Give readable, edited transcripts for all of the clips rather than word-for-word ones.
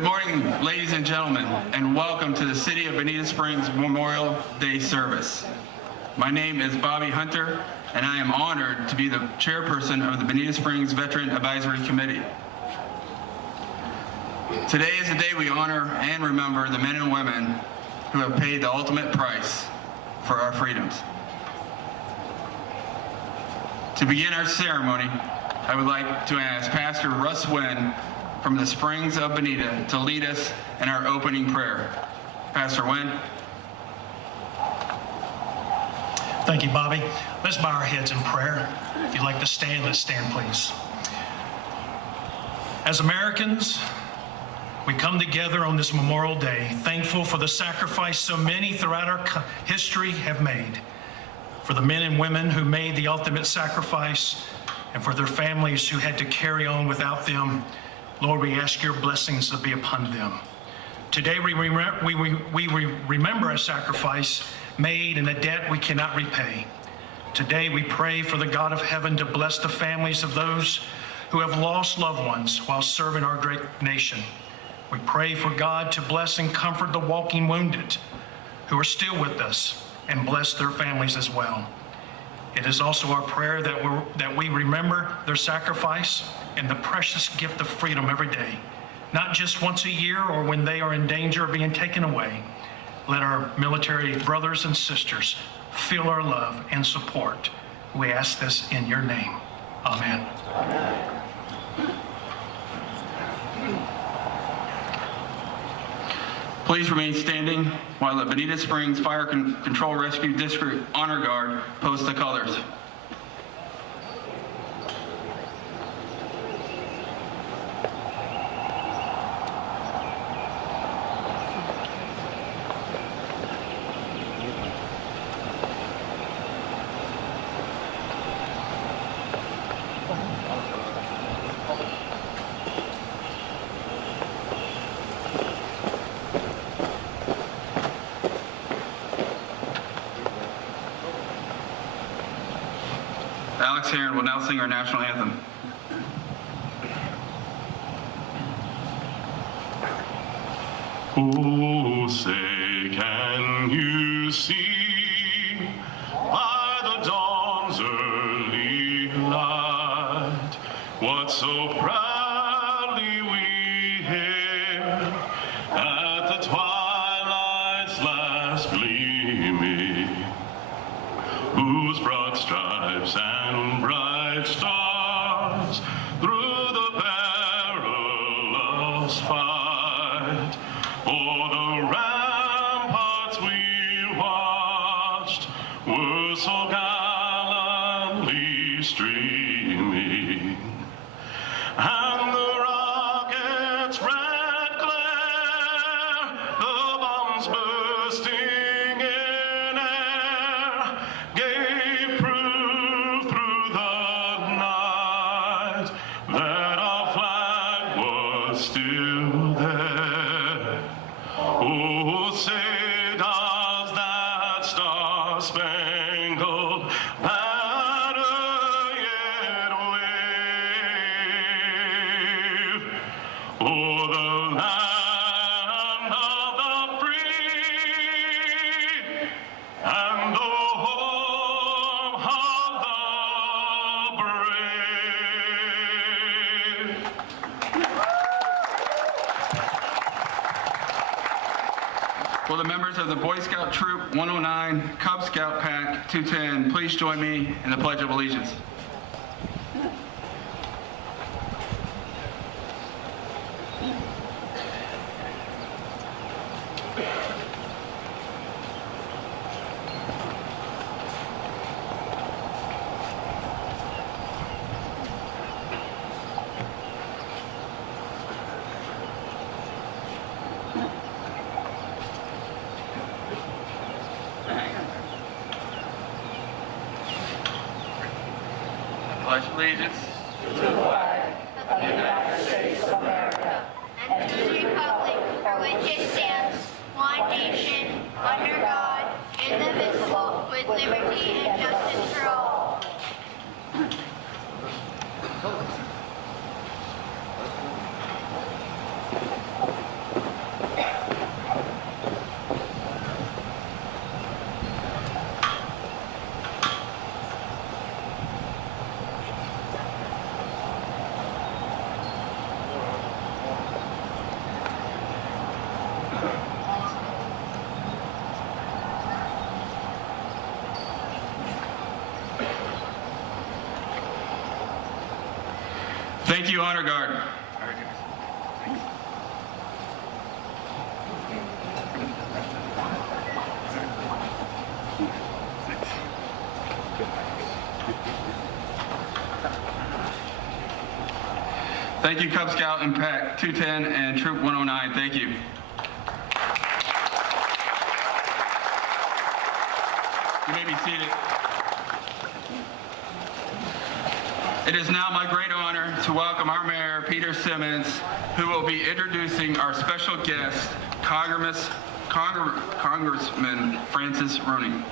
Good morning, ladies and gentlemen, and welcome to the City of Bonita Springs Memorial Day service. My name is Bobby Hunter, and I am honored to be the chairperson of the Bonita Springs Veteran Advisory Committee. Today is the day we honor and remember the men and women who have paid the ultimate price for our freedoms. To begin our ceremony, I would like to ask Pastor Russ Wynn from the Springs of Bonita to lead us in our opening prayer. Pastor Wynn. Thank you, Bobby. Let's bow our heads in prayer. If you'd like to stand, let's stand, please. As Americans, we come together on this Memorial Day, thankful for the sacrifice so many throughout our history have made, for the men and women who made the ultimate sacrifice, and for their families who had to carry on without them. Lord, we ask your blessings to be upon them. Today we remember a sacrifice made and a debt we cannot repay. Today we pray for the God of heaven to bless the families of those who have lost loved ones while serving our great nation. We pray for God to bless and comfort the walking wounded who are still with us and bless their families as well. It is also our prayer that we remember their sacrifice and the precious gift of freedom every day, not just once a year or when they are in danger of being taken away. Let our military brothers and sisters feel our love and support. We ask this in your name. Amen. Please remain standing while the Bonita Springs Fire Control Rescue District Honor Guard posts the colors. Alex Heron will now sing our national anthem. Oh, say, can you see by the dawn's early light what so proudly we hailed at the twilight's last gleaming, whose broad stripes and bright stars through the perilous fight o'er the ramparts we watched were so gallantly streaming, and the rocket's red glare, the bombs bursting in air, gave proof through the night that our flag was still there. Oh, say does that star-spangled banner yet wave o'er the land of the free and the home of the brave? Will the members of the Boy Scout Troop 109, Cub Scout Pack 210 please join me in the Pledge of Allegiance? Pledge allegiance to the flag of the United States of America and to the republic for which it stands, one nation, under God, indivisible, with liberty and justice for all. Thank you, Honor Guard. Thank you, Cub Scout and Pack 210 and Troop 109. Thank you. You may be seated. It is now my great honor to welcome our Mayor, Peter Simmons, who will be introducing our special guest, Congressman Francis Rooney.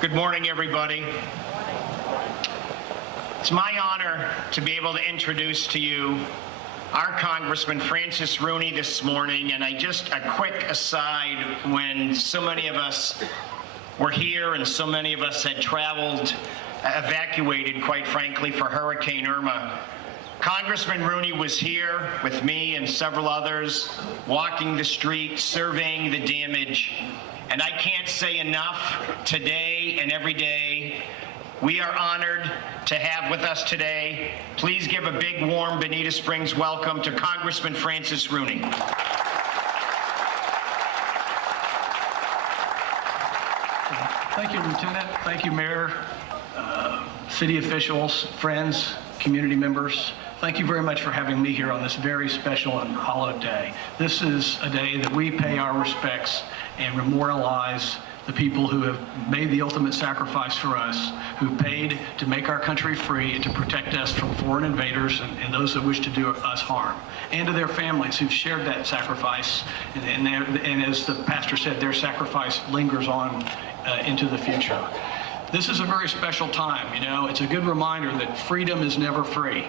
Good morning, everybody. It's my honor to be able to introduce to you our Congressman Francis Rooney this morning. And a quick aside, when so many of us were here and so many of us had traveled, evacuated, quite frankly, for Hurricane Irma, Congressman Rooney was here with me and several others, walking the streets, surveying the damage. And I can't say enough today and every day. We are honored to have with us today. Please give a big, warm Bonita Springs welcome to Congressman Francis Rooney. Thank you, Lieutenant. Thank you, Mayor, city officials, friends, community members. Thank you very much for having me here on this very special and hallowed day. This is a day that we pay our respects and memorialize the people who have made the ultimate sacrifice for us, who paid to make our country free and to protect us from foreign invaders and those that wish to do us harm, and to their families who've shared that sacrifice. And as the pastor said, their sacrifice lingers on into the future. This is a very special time. You know, it's a good reminder that freedom is never free.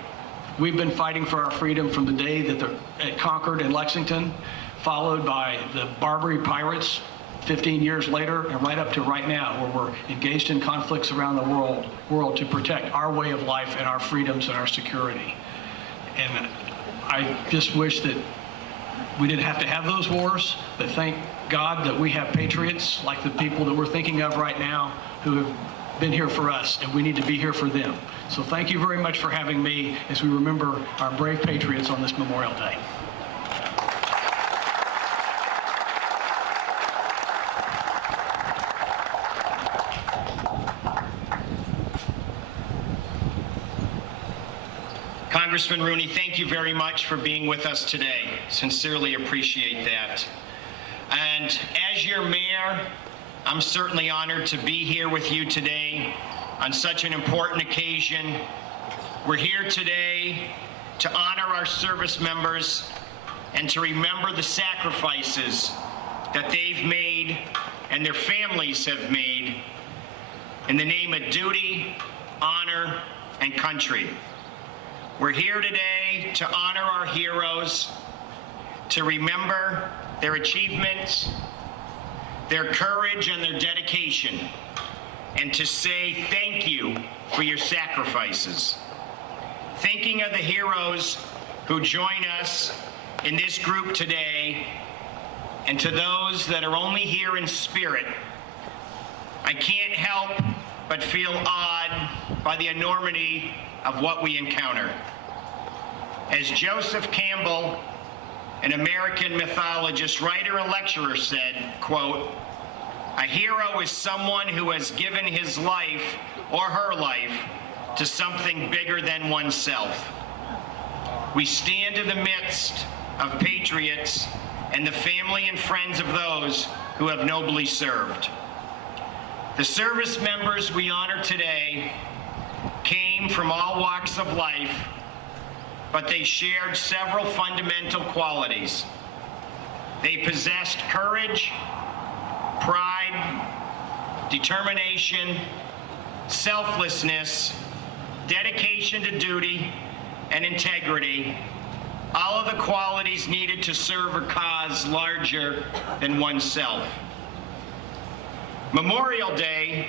We've been fighting for our freedom from the day that it conquered in Lexington, followed by the Barbary pirates 15 years later, and right up to right now, where we're engaged in conflicts around the world to protect our way of life and our freedoms and our security. And I just wish that we didn't have to have those wars, but thank God that we have patriots like the people that we're thinking of right now who have been here for us, and we need to be here for them. So thank you very much for having me as we remember our brave patriots on this Memorial Day. Congressman Rooney, thank you very much for being with us today. Sincerely appreciate that. And as your mayor, I'm certainly honored to be here with you today on such an important occasion. We're here today to honor our service members and to remember the sacrifices that they've made and their families have made in the name of duty, honor, and country. We're here today to honor our heroes, to remember their achievements, their courage, and their dedication, and to say thank you for your sacrifices. Thinking of the heroes who join us in this group today, and to those that are only here in spirit, I can't help but feel awed by the enormity of what we encounter. As Joseph Campbell, an American mythologist, writer, and lecturer said, quote, "A hero is someone who has given his life or her life to something bigger than oneself." We stand in the midst of patriots and the family and friends of those who have nobly served. The service members we honor today came from all walks of life, but they shared several fundamental qualities. They possessed courage, pride, determination, selflessness, dedication to duty, and integrity, all of the qualities needed to serve a cause larger than oneself. Memorial Day,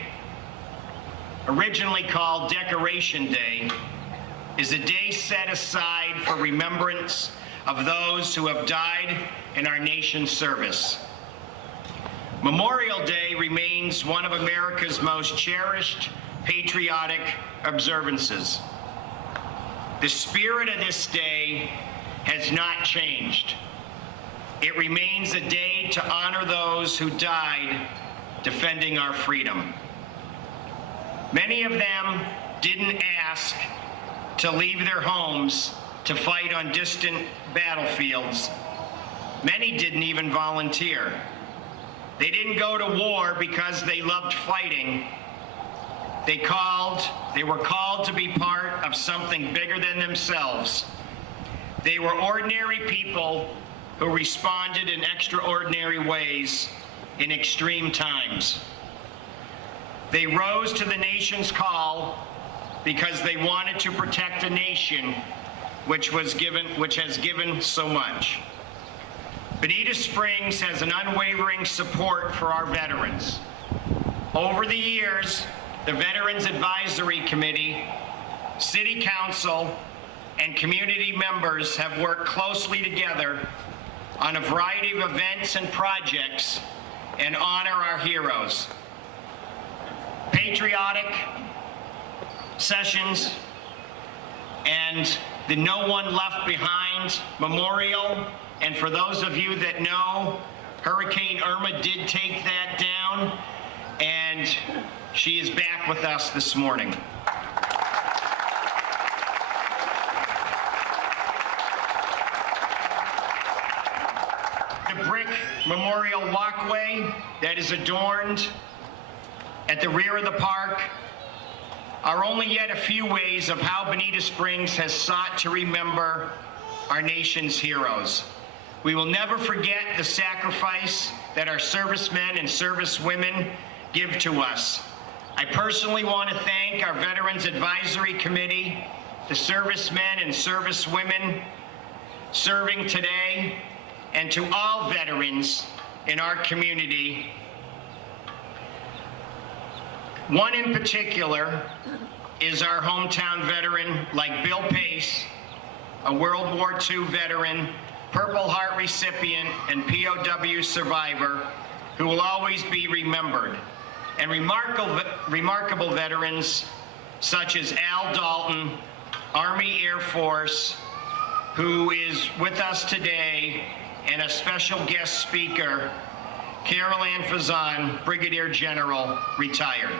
originally called Decoration Day, is a day set aside for remembrance of those who have died in our nation's service. Memorial Day remains one of America's most cherished patriotic observances. The spirit of this day has not changed. It remains a day to honor those who died defending our freedom. Many of them didn't ask to leave their homes to fight on distant battlefields. Many didn't even volunteer. They didn't go to war because they loved fighting. They were called to be part of something bigger than themselves. They were ordinary people who responded in extraordinary ways in extreme times. They rose to the nation's call because they wanted to protect a nation which has given so much. Bonita Springs has an unwavering support for our veterans. Over the years, the Veterans Advisory Committee, City Council, and community members have worked closely together on a variety of events and projects and honor our heroes. Patriotic sessions and the No One Left Behind Memorial. And for those of you that know, Hurricane Irma did take that down, and she is back with us this morning. The brick memorial walkway that is adorned at the rear of the park are only yet a few ways of how Bonita Springs has sought to remember our nation's heroes. We will never forget the sacrifice that our servicemen and servicewomen give to us. I personally want to thank our Veterans Advisory Committee, the servicemen and servicewomen serving today, and to all veterans in our community. One in particular is our hometown veteran, like Bill Pace, a World War II veteran, Purple Heart recipient, and POW survivor, who will always be remembered. And remarkable veterans such as Al Dalton, Army Air Force, who is with us today, and a special guest speaker, Carol Ann Fazan, Brigadier General, retired.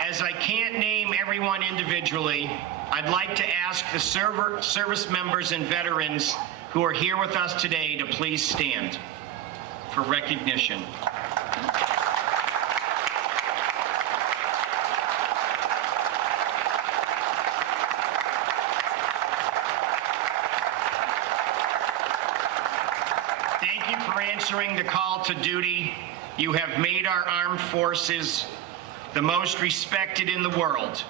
As I can't name everyone individually, I'd like to ask the service members and veterans who are here with us today to please stand for recognition. Thank you for answering the call to duty. You have made our armed forces the most respected in the world.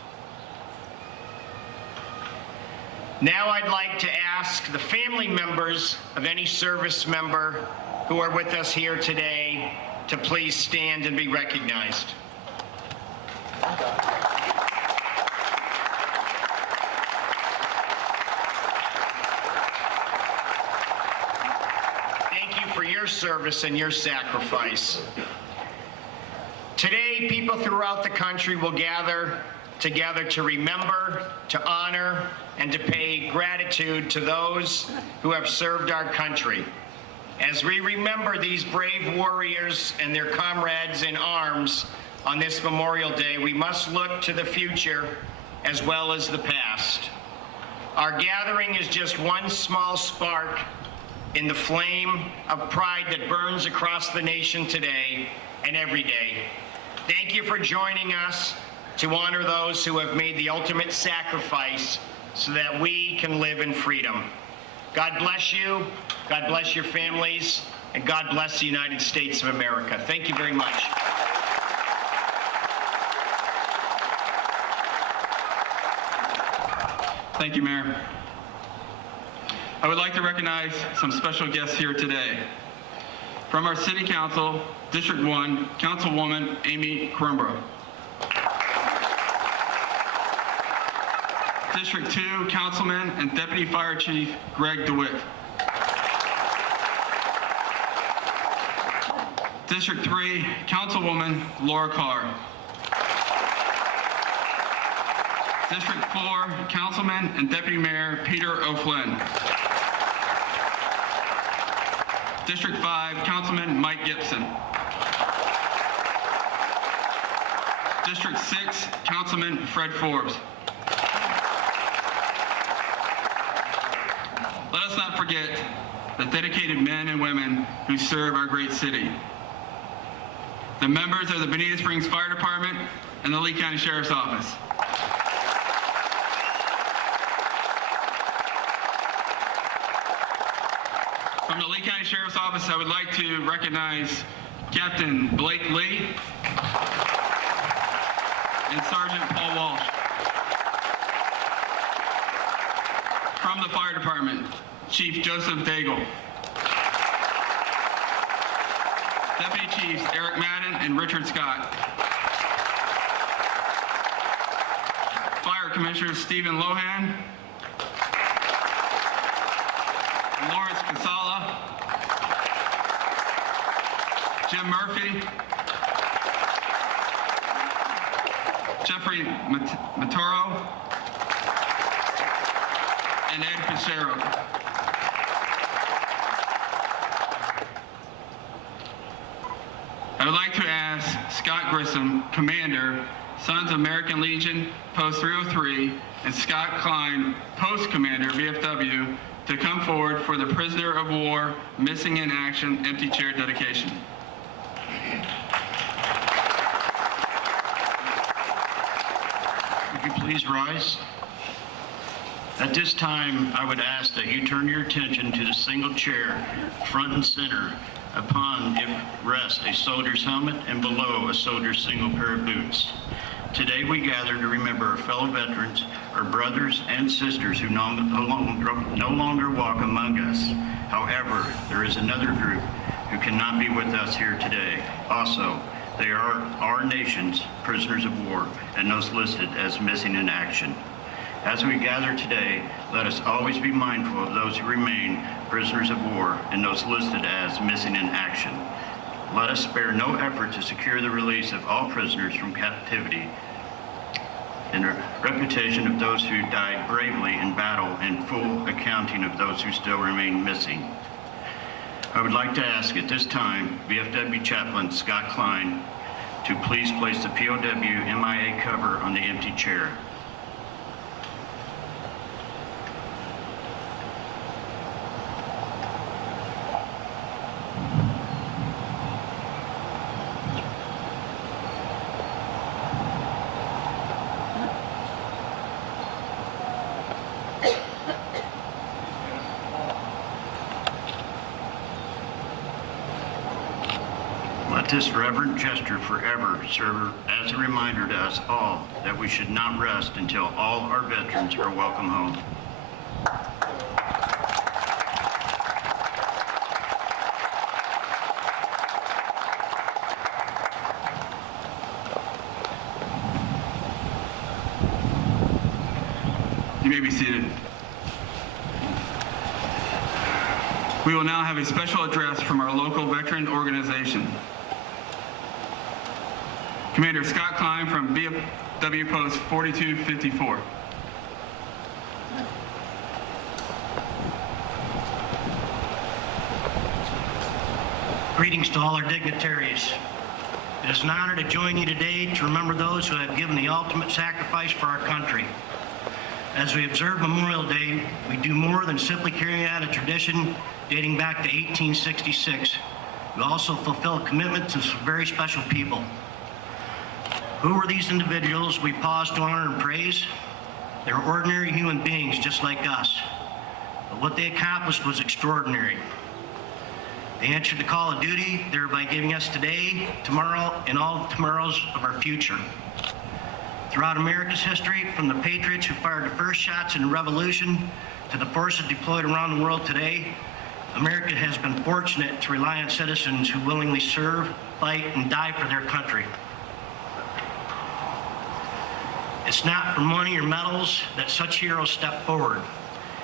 Now I'd like to ask the family members of any service member who are with us here today to please stand and be recognized. Thank you for your service and your sacrifice. Today, people throughout the country will gather together to remember, to honor, and to pay gratitude to those who have served our country. As we remember these brave warriors and their comrades in arms on this Memorial Day, we must look to the future as well as the past. Our gathering is just one small spark in the flame of pride that burns across the nation today and every day. Thank you for joining us to honor those who have made the ultimate sacrifice so that we can live in freedom. God bless you, God bless your families, and God bless the United States of America. Thank you very much. Thank you, Mayor. I would like to recognize some special guests here today. From our City Council, District 1, Councilwoman Amy Coimbra. District 2, Councilman and Deputy Fire Chief Greg DeWitt. District 3, Councilwoman Laura Carr. District 4, Councilman and Deputy Mayor Peter O'Flynn. District 5, Councilman Mike Gibson. District 6, Councilman Fred Forbes. Let us not forget the dedicated men and women who serve our great city. The members of the Bonita Springs Fire Department and the Lee County Sheriff's Office. From the Lee County Sheriff's Office, I would like to recognize Captain Blake Lee and Sergeant Paul Walsh. From the Fire Department, Chief Joseph Daigle. Deputy Chiefs Eric Madden and Richard Scott. Fire Commissioners Stephen Lohan, Lawrence Casala, Jim Murphy, Jeffrey Mataro, and Ed Fitzgerald. I would like to ask Scott Grissom, Commander, Sons of American Legion, Post 303, and Scott Klein, Post Commander, VFW, to come forward for the Prisoner of War Missing in Action empty chair dedication. Would you please rise? At this time, I would ask that you turn your attention to the single chair, front and center. Upon it rests a soldier's helmet and below a soldier's single pair of boots. Today we gather to remember our fellow veterans, our brothers and sisters who no longer walk among us. However, there is another group who cannot be with us here today. Also, they are our nation's prisoners of war and those listed as missing in action. As we gather today, let us always be mindful of those who remain prisoners of war and those listed as missing in action. Let us spare no effort to secure the release of all prisoners from captivity in reputation of those who died bravely in battle and full accounting of those who still remain missing. I would like to ask at this time VFW Chaplain Scott Klein to please place the POW MIA cover on the empty chair. Let this reverent gesture forever serve as a reminder to us all that we should not rest until all our veterans are welcome home. You may be seated. We will now have a special address from our local veteran organization. Commander Scott Klein from VFW Post 4254. Greetings to all our dignitaries. It is an honor to join you today to remember those who have given the ultimate sacrifice for our country. As we observe Memorial Day, we do more than simply carry out a tradition dating back to 1866. We also fulfill a commitment to some very special people. Who were these individuals we pause to honor and praise? They were ordinary human beings just like us. But what they accomplished was extraordinary. They answered the call of duty, thereby giving us today, tomorrow, and all tomorrows of our future. Throughout America's history, from the patriots who fired the first shots in the Revolution to the forces deployed around the world today, America has been fortunate to rely on citizens who willingly serve, fight, and die for their country. It's not for money or medals that such heroes step forward.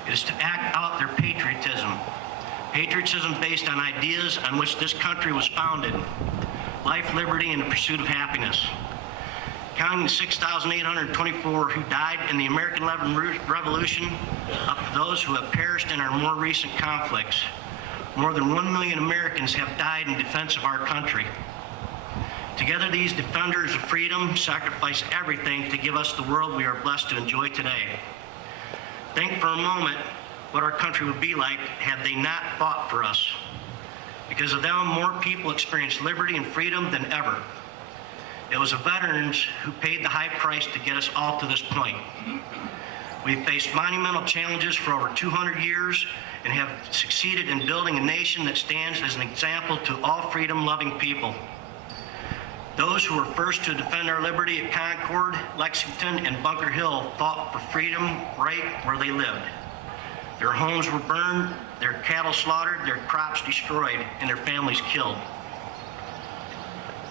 It is to act out their patriotism. Patriotism based on ideas on which this country was founded. Life, liberty, and the pursuit of happiness. Counting the 6,824 who died in the American Revolution, up to those who have perished in our more recent conflicts, more than 1 million Americans have died in defense of our country. Together, these defenders of freedom sacrifice everything to give us the world we are blessed to enjoy today. Think for a moment what our country would be like had they not fought for us. Because of them, more people experience liberty and freedom than ever. It was the veterans who paid the high price to get us all to this point. We've faced monumental challenges for over 200 years and have succeeded in building a nation that stands as an example to all freedom-loving people. Those who were first to defend our liberty at Concord, Lexington, and Bunker Hill fought for freedom right where they lived. Their homes were burned, their cattle slaughtered, their crops destroyed, and their families killed.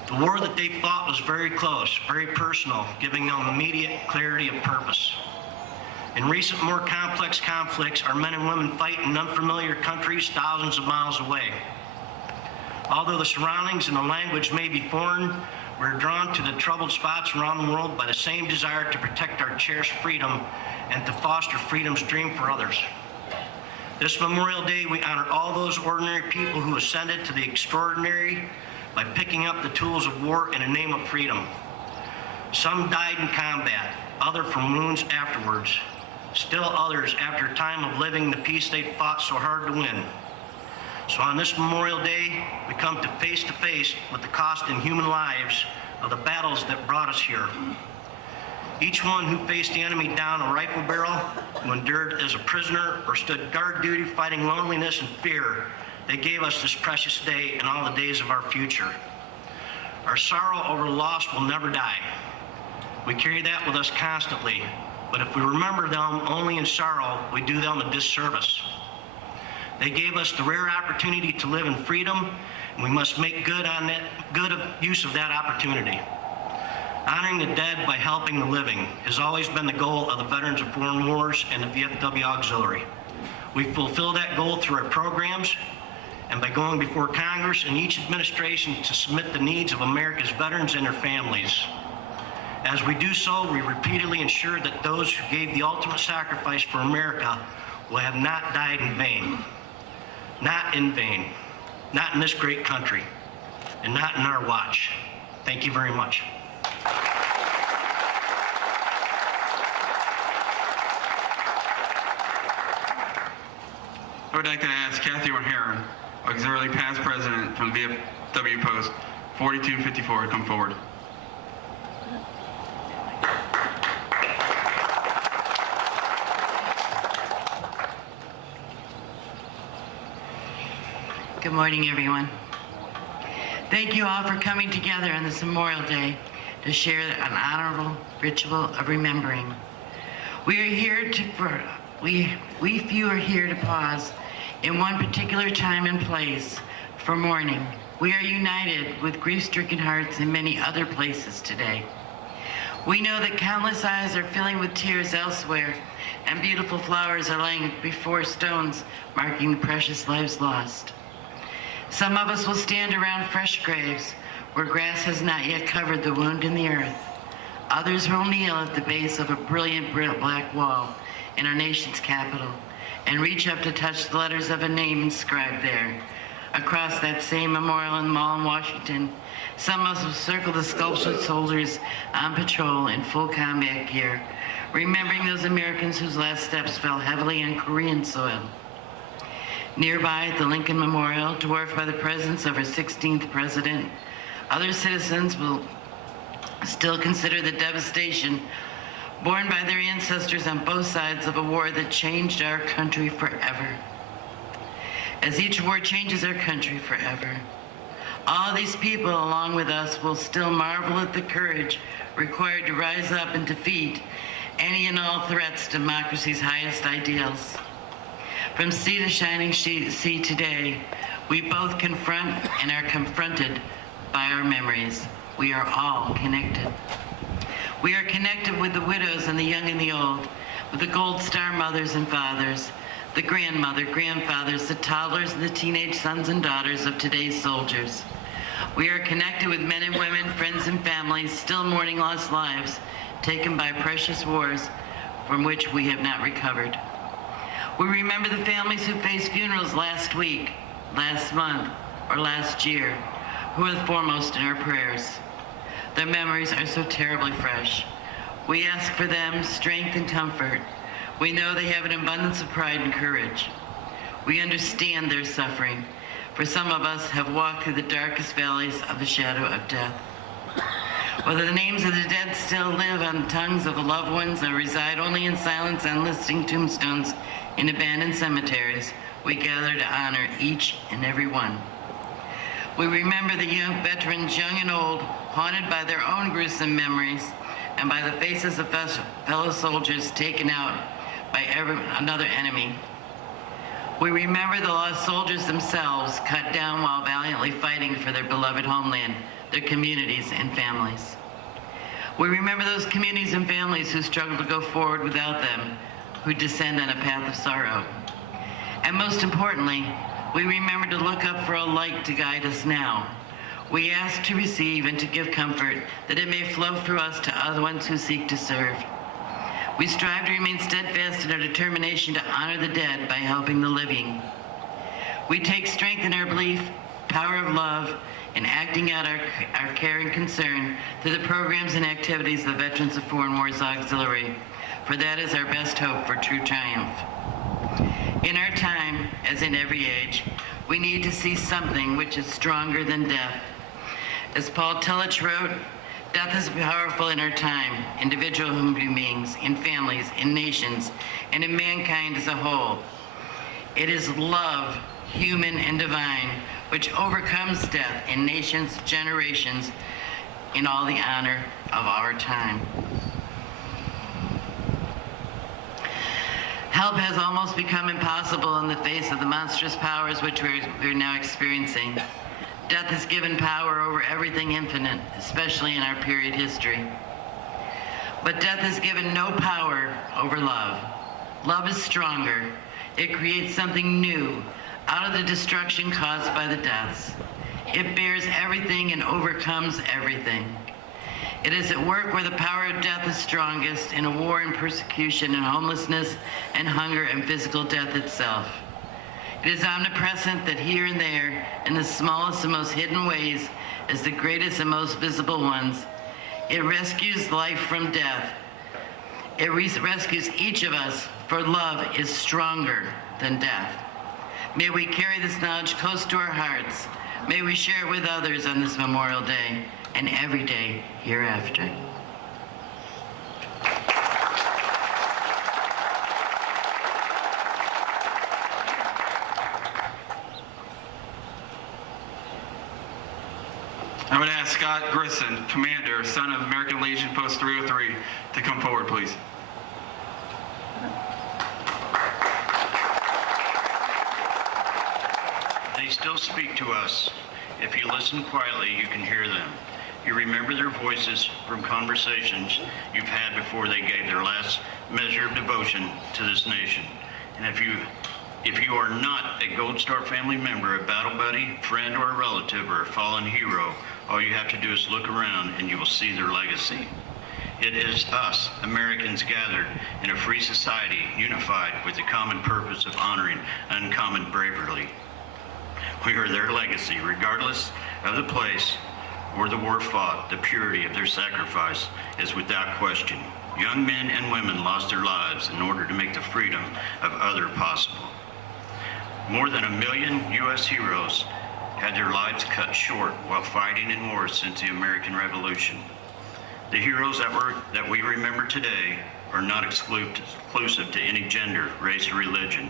The war that they fought was very close, very personal, giving them immediate clarity of purpose. In recent, more complex conflicts, our men and women fight in unfamiliar countries thousands of miles away. Although the surroundings and the language may be foreign, we're drawn to the troubled spots around the world by the same desire to protect our cherished freedom and to foster freedom's dream for others. This Memorial Day, we honor all those ordinary people who ascended to the extraordinary by picking up the tools of war in the name of freedom. Some died in combat, others from wounds afterwards. Still others, after a time of living the peace they fought so hard to win. So on this Memorial Day, we come to face with the cost in human lives of the battles that brought us here. Each one who faced the enemy down a rifle barrel, who endured as a prisoner, or stood guard duty fighting loneliness and fear, they gave us this precious day and all the days of our future. Our sorrow over the lost will never die. We carry that with us constantly, but if we remember them only in sorrow, we do them a disservice. They gave us the rare opportunity to live in freedom, and we must make good use of that opportunity. Honoring the dead by helping the living has always been the goal of the Veterans of Foreign Wars and the VFW Auxiliary. We fulfill that goal through our programs and by going before Congress and each administration to submit the needs of America's veterans and their families. As we do so, we repeatedly ensure that those who gave the ultimate sacrifice for America will have not died in vain. Not in vain. Not in this great country. And not in our watch. Thank you very much. I would like to ask Kathy O'Hara, Auxiliary Past President from the VFW Post 4254, to come forward. Good morning, everyone. Thank you all for coming together on this Memorial Day to share an honorable ritual of remembering. We few are here to pause in one particular time and place for mourning. We are united with grief-stricken hearts in many other places today. We know that countless eyes are filling with tears elsewhere, and beautiful flowers are laying before stones marking the precious lives lost. Some of us will stand around fresh graves where grass has not yet covered the wound in the earth. Others will kneel at the base of a brilliant black wall in our nation's capital and reach up to touch the letters of a name inscribed there. Across that same memorial in the Mall in Washington, some of us will circle the sculptured soldiers on patrol in full combat gear, remembering those Americans whose last steps fell heavily on Korean soil. Nearby at the Lincoln Memorial, dwarfed by the presence of our 16th president, other citizens will still consider the devastation borne by their ancestors on both sides of a war that changed our country forever. As each war changes our country forever, all these people along with us will still marvel at the courage required to rise up and defeat any and all threats to democracy's highest ideals. From sea to shining sea today, we both confront and are confronted by our memories. We are all connected. We are connected with the widows and the young and the old, with the Gold Star mothers and fathers, the grandfathers, the toddlers, and the teenage sons and daughters of today's soldiers. We are connected with men and women, friends and families still mourning lost lives taken by precious wars from which we have not recovered. We remember the families who faced funerals last week, last month, or last year, who are foremost in our prayers. Their memories are so terribly fresh. We ask for them strength and comfort. We know they have an abundance of pride and courage. We understand their suffering, for some of us have walked through the darkest valleys of the shadow of death. Whether the names of the dead still live on the tongues of the loved ones or reside only in silence on listing tombstones in abandoned cemeteries, we gather to honor each and every one. We remember the young veterans, young and old, haunted by their own gruesome memories and by the faces of fellow soldiers taken out by another enemy. We remember the lost soldiers themselves, cut down while valiantly fighting for their beloved homeland, their communities and families. We remember those communities and families who struggle to go forward without them, who descend on a path of sorrow. And most importantly, we remember to look up for a light to guide us now. We ask to receive and to give comfort, that it may flow through us to other ones who seek to serve. We strive to remain steadfast in our determination to honor the dead by helping the living. We take strength in our belief, power of love, and acting out our care and concern through the programs and activities of the Veterans of Foreign Wars Auxiliary, for that is our best hope for true triumph. In our time, as in every age, we need to see something which is stronger than death. As Paul Tillich wrote, death is powerful in our time, individual human beings, in families, in nations, and in mankind as a whole. It is love, human and divine, which overcomes death in nations, generations, in all the honor of our time. Help has almost become impossible in the face of the monstrous powers which we're now experiencing. Death has given power over everything infinite, especially in our period history. But death has given no power over love. Love is stronger. It creates something new out of the destruction caused by the deaths. It bears everything and overcomes everything. It is at work where the power of death is strongest, in a war and persecution and homelessness and hunger and physical death itself. It is omnipresent that here and there, in the smallest and most hidden ways, as the greatest and most visible ones, it rescues life from death. It rescues each of us, for love is stronger than death. May we carry this knowledge close to our hearts. May we share it with others on this Memorial Day and every day hereafter. I would ask Scott Grisson, Commander, son of American Legion Post 303, to come forward, please. They still speak to us. If you listen quietly, you can hear them. You remember their voices from conversations you've had before they gave their last measure of devotion to this nation. And if you are not a Gold Star family member, a battle buddy, friend, or a relative, or a fallen hero, all you have to do is look around and you will see their legacy. It is us, Americans, gathered in a free society, unified with the common purpose of honoring uncommon bravery. We are their legacy, regardless of the place where the war fought. The purity of their sacrifice is without question. Young men and women lost their lives in order to make the freedom of others possible. More than 1 million U.S. heroes had their lives cut short while fighting in wars since the American Revolution. The heroes that we remember today are not exclusive to any gender, race, or religion.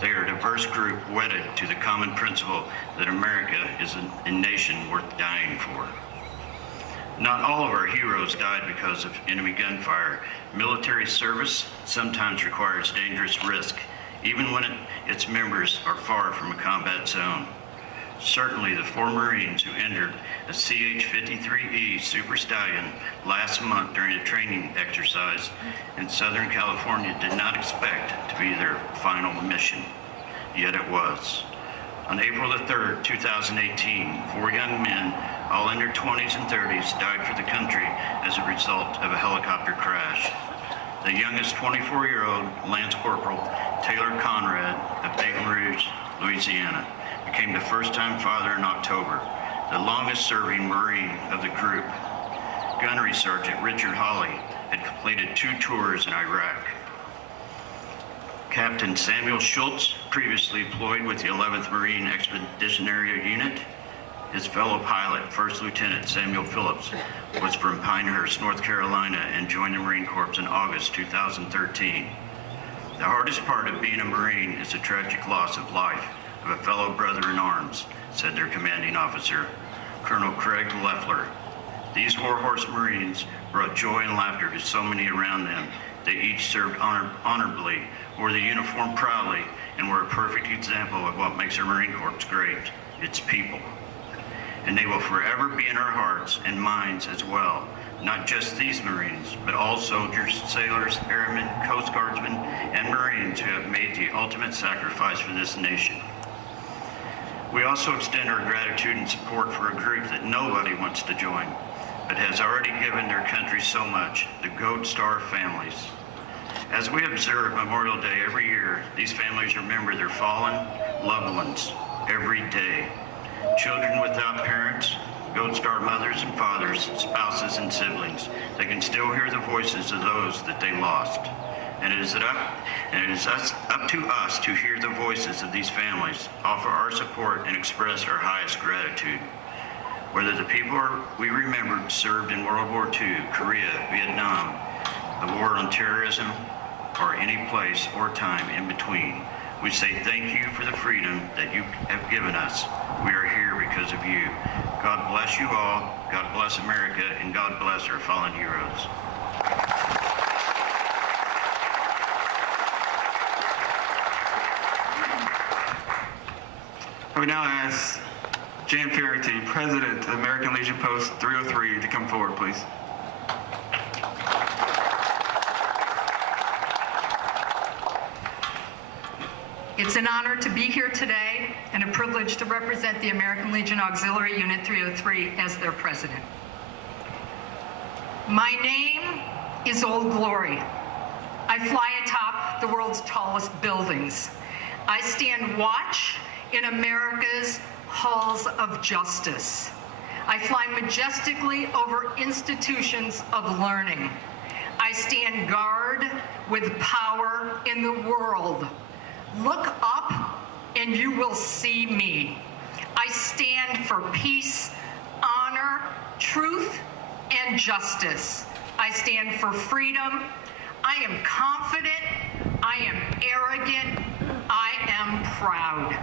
They are a diverse group wedded to the common principle that America is a nation worth dying for. Not all of our heroes died because of enemy gunfire. Military service sometimes requires dangerous risk, even when its members are far from a combat zone. Certainly the 4 Marines who entered a CH-53E Super Stallion last month during a training exercise in Southern California did not expect to be their final mission, yet it was. On April the 3rd, 2018, 4 young men, all in their 20s and 30s, died for the country as a result of a helicopter crash. The youngest 24-year-old Lance Corporal Taylor Conrad of Baton Rouge, Louisiana, became the first-time father in October, the longest-serving Marine of the group. Gunnery Sergeant Richard Hawley had completed 2 tours in Iraq. Captain Samuel Schultz, previously deployed with the 11th Marine Expeditionary Unit. His fellow pilot, First Lieutenant Samuel Phillips, was from Pinehurst, North Carolina, and joined the Marine Corps in August 2013. The hardest part of being a Marine is the tragic loss of life of a fellow brother in arms, said their commanding officer, Colonel Craig Leffler. These Warhorse Marines brought joy and laughter to so many around them. They each served honorably, wore the uniform proudly, and were a perfect example of what makes our Marine Corps great, its people. And they will forever be in our hearts and minds as well, not just these Marines, but all soldiers, sailors, airmen, Coast Guardsmen, and Marines who have made the ultimate sacrifice for this nation. We also extend our gratitude and support for a group that nobody wants to join, but has already given their country so much, the Gold Star families. As we observe Memorial Day every year, these families remember their fallen loved ones every day. Children without parents, Gold Star mothers and fathers, spouses and siblings. They can still hear the voices of those that they lost. And it is up to us to hear the voices of these families, offer our support, and express our highest gratitude. Whether the people we remembered served in World War II, Korea, Vietnam, the war on terrorism, or any place or time in between, we say thank you for the freedom that you have given us. We are here because of you. God bless you all, God bless America, and God bless our fallen heroes. I would now ask Jan Farrington, President of American Legion Post 303, to come forward, please. It's an honor to be here today and a privilege to represent the American Legion Auxiliary Unit 303 as their president. My name is Old Glory. I fly atop the world's tallest buildings. I stand watch in America's halls of justice. I fly majestically over institutions of learning. I stand guard with power in the world. Look up and you will see me. I stand for peace, honor, truth, and justice. I stand for freedom. I am confident. I am arrogant. I am proud.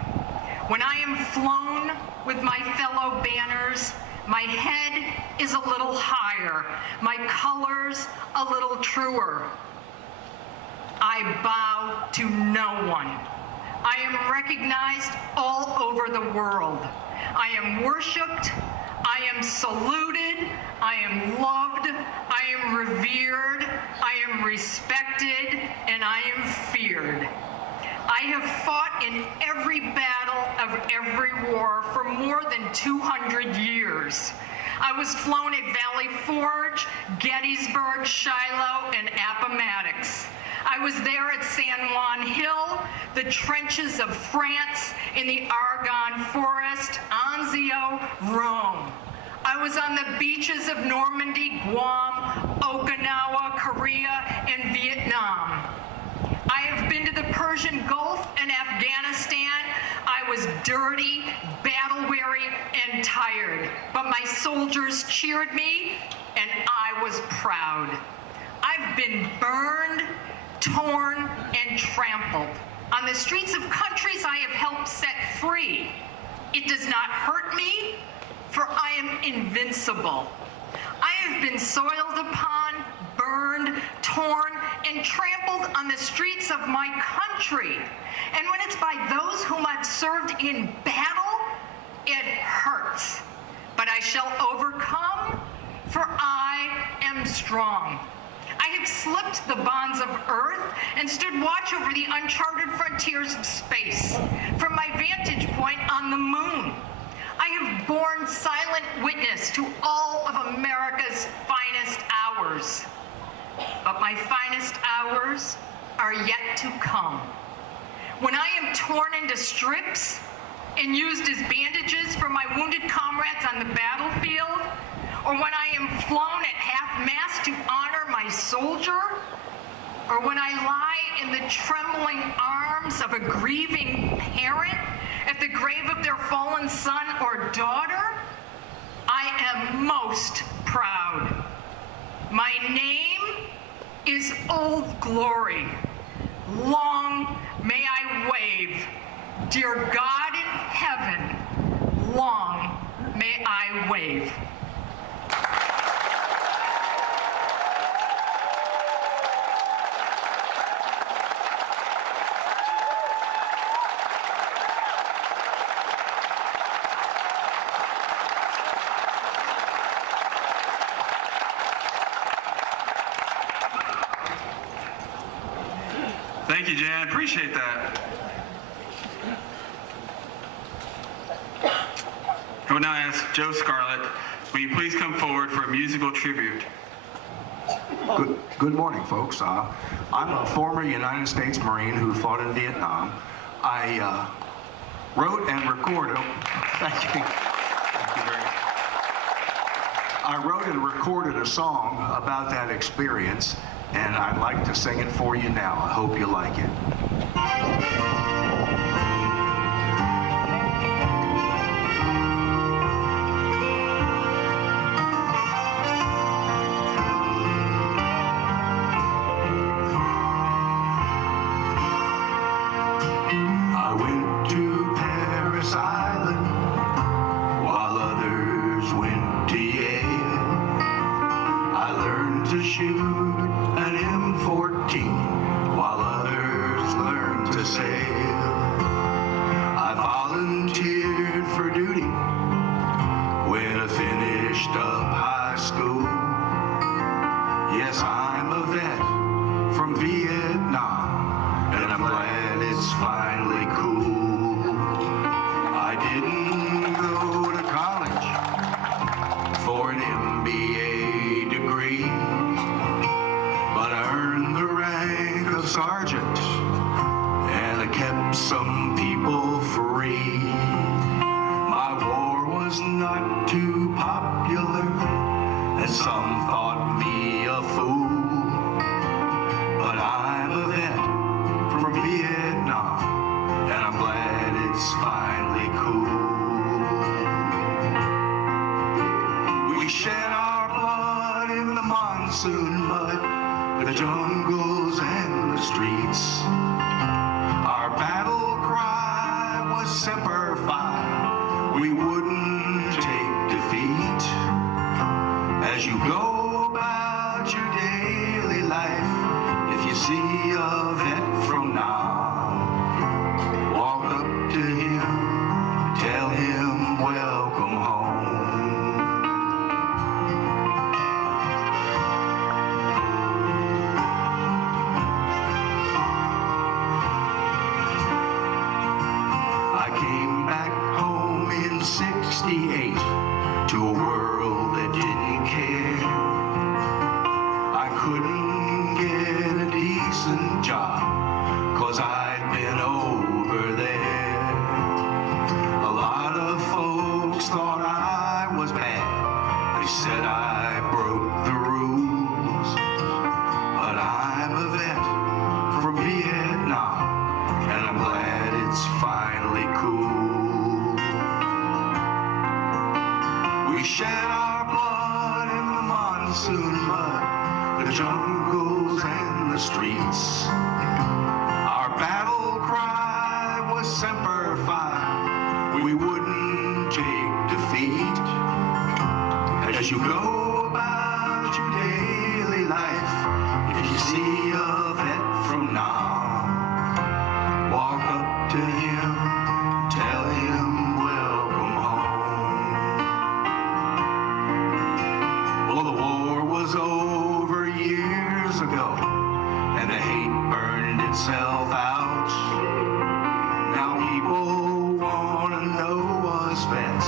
When I am flown with my fellow banners, my head is a little higher, my colors a little truer. I bow to no one. I am recognized all over the world. I am worshiped. I am saluted. I am loved. I am revered. I am respected. And I am feared. I have fought in every battle of every war for more than 200 years. I was flown at Valley Forge, Gettysburg, Shiloh, and Appomattox. I was there at San Juan Hill, the trenches of France, in the Argonne Forest, Anzio, Rome. I was on the beaches of Normandy, Guam, Okinawa, Korea, and Vietnam. I have been to the Persian Gulf and Afghanistan. I was dirty, battle-weary, and tired, but my soldiers cheered me, and I was proud. I've been burned, torn, and trampled. On the streets of countries I have helped set free. It does not hurt me, for I am invincible. I have been soiled upon, burned, torn, and trampled on the streets of my country. And when it's by those whom I've served in battle, It hurts, but I shall overcome, for I am strong. I have slipped the bonds of earth and stood watch over the uncharted frontiers of space. From my vantage point on the moon, I have borne silent witness to all of America's finest hours. But my finest hours are yet to come. When I am torn into strips and used as bandages for my wounded comrades on the battlefield, or when I am flown at half-mast to honor my soldier, or when I lie in the trembling arms of a grieving parent at the grave of their fallen son or daughter, I am most proud. My name is Old Glory. Long may I wave. Dear God in heaven, long may I wave. Thank you, Jan. Appreciate that. I will now ask Joe Scarlett, will you please come forward for a musical tribute? Good morning, folks. I'm a former United States Marine who fought in Vietnam. I wrote and recorded. Thank you. Thank you very much. I wrote and recorded a song about that experience, and I'd like to sing it for you now. I hope you like it. I went to Paris Island while others went to Yale. I learned to shoot an M14 while others learned to sail. I volunteered for duty when I finished up high school. Yes, I'm a vet from Vietnam, and I'm glad it's finally cool. I didn't go to college for an MBA degree, but I earned the rank of sergeant, and I kept some people free. My war was not too popular, and some thought me a fool, but I'm a vet from Vietnam, and I'm glad it's finally cool. We shed our blood in the monsoon mud, the jungles and the streets. Our battle cry was Semper Fi. We wouldn't take defeat. As you go about your daily life, if you see a vet from now, walk up to him, tell him welcome home. I came back home in '68 to a world that didn't care. I couldn't get a decent job 'cause I'd been over there. A lot of folks thought I was bad. They said I broke the rules. But I'm a vet from Vietnam, and I'm glad it's finally cool. We shed our blood in the monsoon mud, the jungles and the streets. Our battle cry was Semper Fi. We wouldn't take defeat. As you go about your daily life, if you see a vet from now, walk up to him, tell him welcome home. itself out. Now people want to know us vets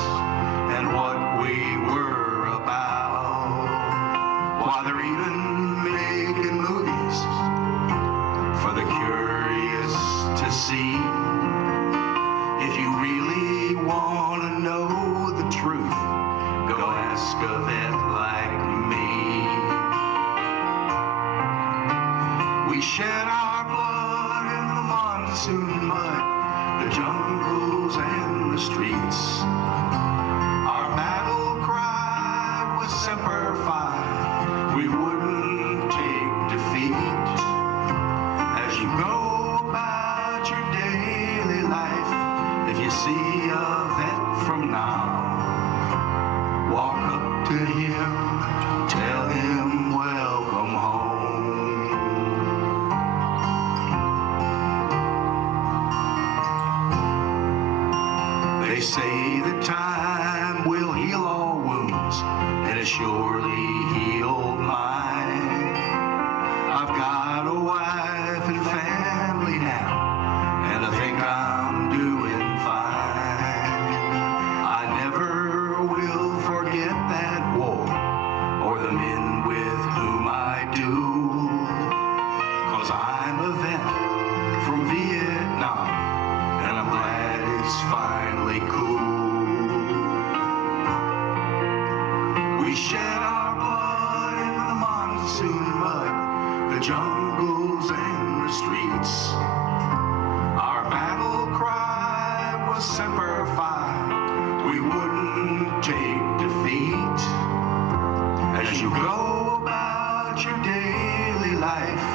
and what we were about. Why they're even making movies for the curious to see. If you really want to know the truth, go ask a vet like me. We shed our blood in the monsoon mud, the jungles and the streets. Our battle cry was Semper Fi. We wouldn't take defeat. As you go about your daily life, if you see a vet from now, walk up to him, tell him welcome home. They say that time will heal all wounds, and it surely healed mine. I've got a wife and family now, and I think I'm doing fine. I never will forget that war, or the men with whom I do, 'cause I'm a vet from Vietnam, and I'm glad it's finally cool. We shed our blood in the monsoon mud, the jungles and the streets. Our battle cry was Semper Fi. We wouldn't take defeat. As you go about your daily life,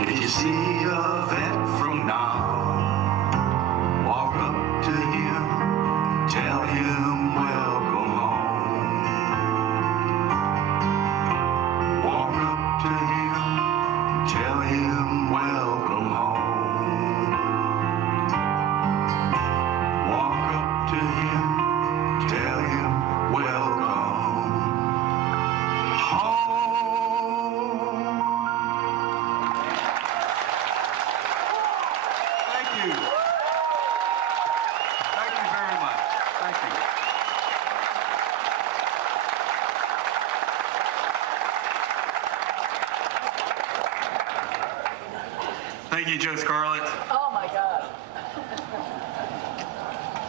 if you see a vet from now, walk up to him, tell him welcome home. Walk up to him, tell him welcome home. Walk up to him, tell him welcome home. Thank you. Thank you very much. Thank you. Thank you, Joe Scarlett. Oh my God.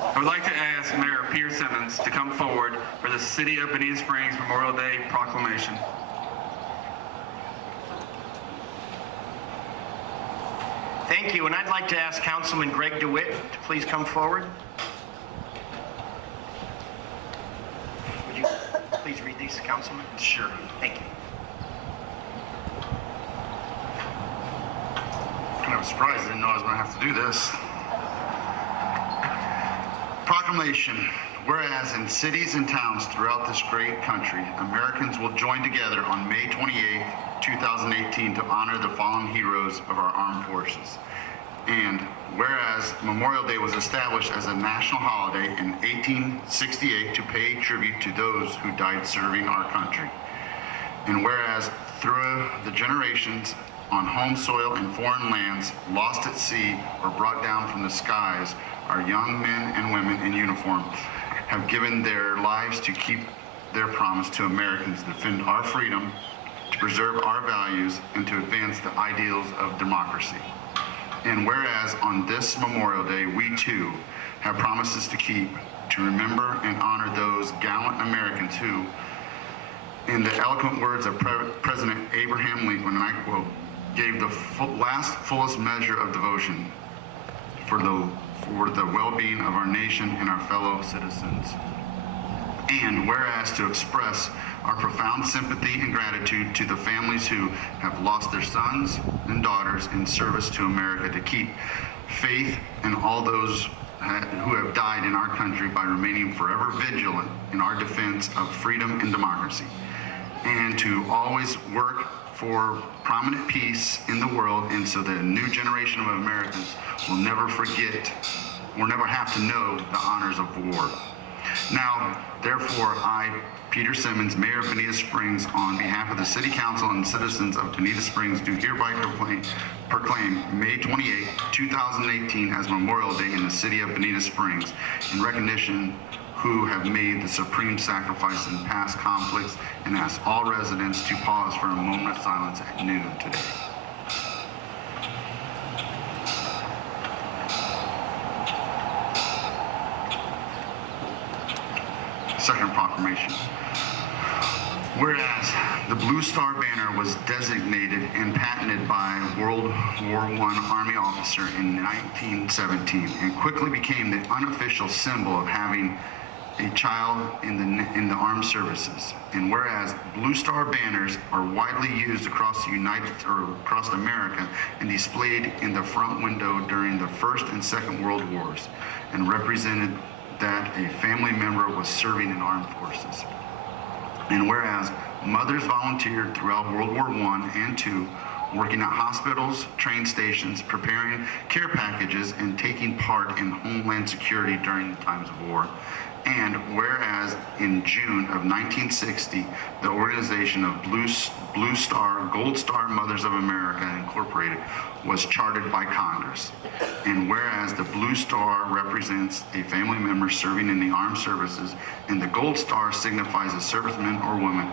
I would like to ask Mayor Peter Simmons to come forward for the City of Bonita Springs Memorial Day proclamation. Thank you, and I'd like to ask Councilman Greg DeWitt to please come forward. Would you please read these, Councilman? Sure. Thank you. Kind of surprised, I didn't know I was going to have to do this. Proclamation. Whereas in cities and towns throughout this great country, Americans will join together on May 28, 2018 to honor the fallen heroes of our armed forces. And whereas Memorial Day was established as a national holiday in 1868 to pay tribute to those who died serving our country. And whereas through the generations on home soil and foreign lands, lost at sea or brought down from the skies, our young men and women in uniform have given their lives to keep their promise to Americans to defend our freedom, to preserve our values, and to advance the ideals of democracy. And whereas on this Memorial Day, we too have promises to keep, to remember and honor those gallant Americans who, in the eloquent words of President Abraham Lincoln, and I quote, gave the fullest measure of devotion for the well-being of our nation and our fellow citizens. And whereas to express our profound sympathy and gratitude to the families who have lost their sons and daughters in service to America, to keep faith in all those who have died in our country by remaining forever vigilant in our defense of freedom and democracy, and to always work for prominent peace in the world, and so that a new generation of Americans will never forget or never have to know the honors of war. Now, therefore, I, Peter Simmons, Mayor of Bonita Springs, on behalf of the City Council and citizens of Bonita Springs, do hereby proclaim May 28, 2018 as Memorial Day in the city of Bonita Springs in recognition who have made the supreme sacrifice in past conflicts, and ask all residents to pause for a moment of silence at noon today. Second proclamation. Whereas the Blue Star banner was designated and patented by World War I Army officer in 1917 and quickly became the unofficial symbol of having a child in the armed services. And whereas Blue Star banners are widely used across across America and displayed in the front window during the First and Second World Wars, and represented that a family member was serving in armed forces. And whereas mothers volunteered throughout World War I and II, working at hospitals, train stations, preparing care packages, and taking part in homeland security during the times of war. And whereas in June of 1960, the organization of Blue Star, Gold Star Mothers of America Incorporated was chartered by Congress. And whereas the Blue Star represents a family member serving in the armed services, and the Gold Star signifies a serviceman or woman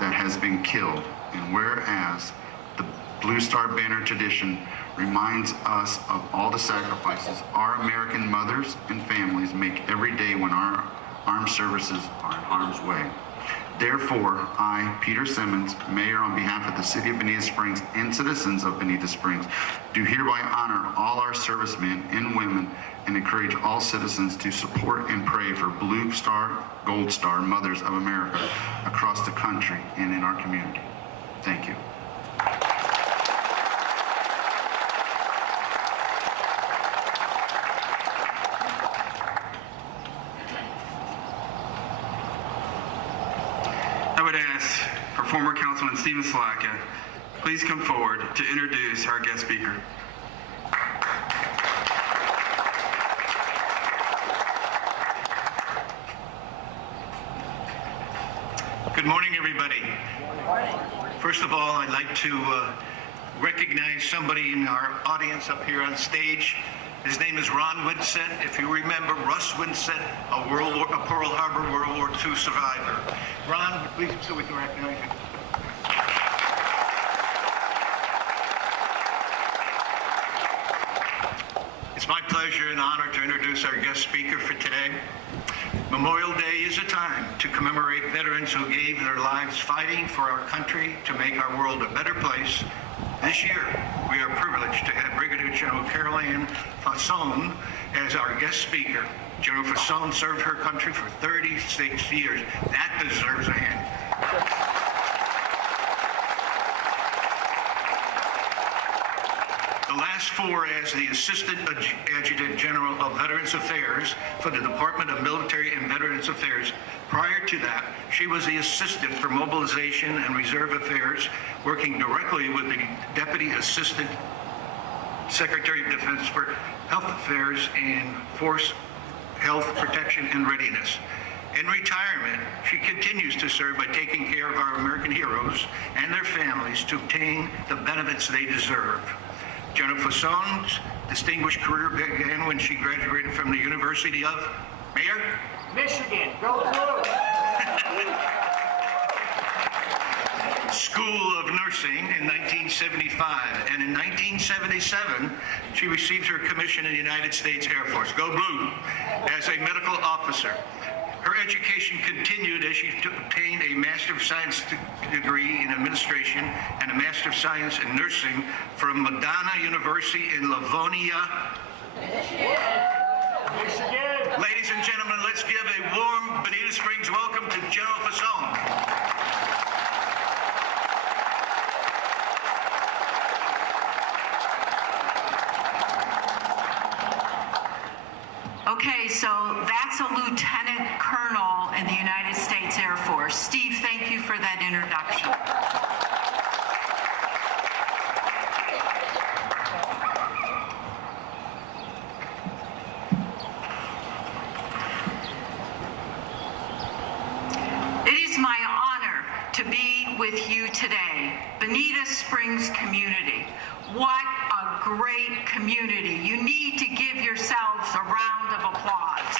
that has been killed. And whereas the Blue Star banner tradition reminds us of all the sacrifices our American mothers and families make every day when our armed services are in harm's way. Therefore, I, Peter Simmons, Mayor on behalf of the City of Bonita Springs and citizens of Bonita Springs, do hereby honor all our servicemen and women and encourage all citizens to support and pray for Blue Star, Gold Star Mothers of America across the country and in our community. Thank you. I would ask for former Councilman Stephen Slacka, please come forward to introduce our guest speaker. Good morning, everybody. First of all, I'd like to recognize somebody in our audience up here on stage. His name is Ron Winsett. If you remember, Russ Winsett, a Pearl Harbor World War II survivor. Ron, please, so we can recognize you. It's my pleasure and honor to introduce our guest speaker for today. Memorial Day is a time to commemorate veterans who gave their lives fighting for our country to make our world a better place. This year, we are privileged to have Brigadier General Caroline Fasson as our guest speaker. General Fasson served her country for 36 years. That deserves a hand. The last four as the Assistant Adjutant General of Veterans Affairs for the Department of Military and Veterans Affairs. Prior to that, she was the Assistant for Mobilization and Reserve Affairs, working directly with the Deputy Assistant Secretary of Defense for Health Affairs and Force Health Protection and Readiness. In retirement, she continues to serve by taking care of our American heroes and their families to obtain the benefits they deserve. General Fasson's distinguished career began when she graduated from the University of Mayor? Michigan, go Blue! School of Nursing in 1975, and in 1977, she received her commission in the United States Air Force, go Blue, as a medical officer. Her education continued as she obtained a Master of Science degree in Administration and a Master of Science in Nursing from Madonna University in Livonia. Michigan! Ladies and gentlemen, let's give a warm Bonita Springs welcome to General Fasson. Okay, so that's a lieutenant colonel in the United States Air Force. Steve, thank you for that introduction. What a great community. You need to give yourselves a round of applause.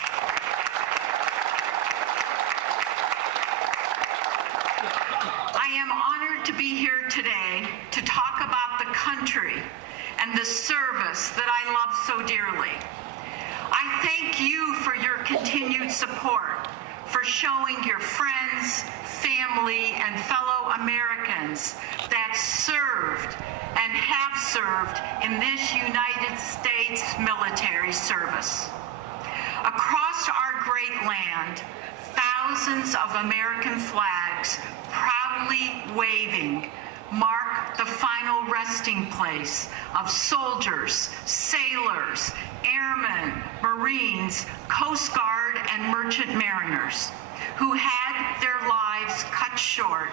I am honored to be here today to talk about the country and the service that I love so dearly. I thank you for your continued support, for showing your friends, family, and fellow Americans that served and have served in this United States military service. Across our great land, thousands of American flags proudly waving mark the final resting place of soldiers, sailors, airmen, Marines, Coast Guard, and merchant mariners who had their lives cut short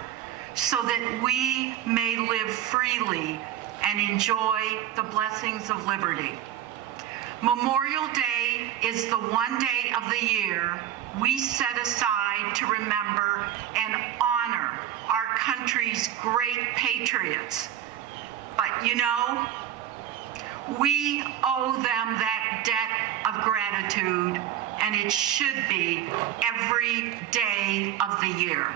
so that we may live freely and enjoy the blessings of liberty. Memorial Day is the one day of the year we set aside to remember and honor our country's great patriots. But you know, we owe them that debt of gratitude, and it should be every day of the year.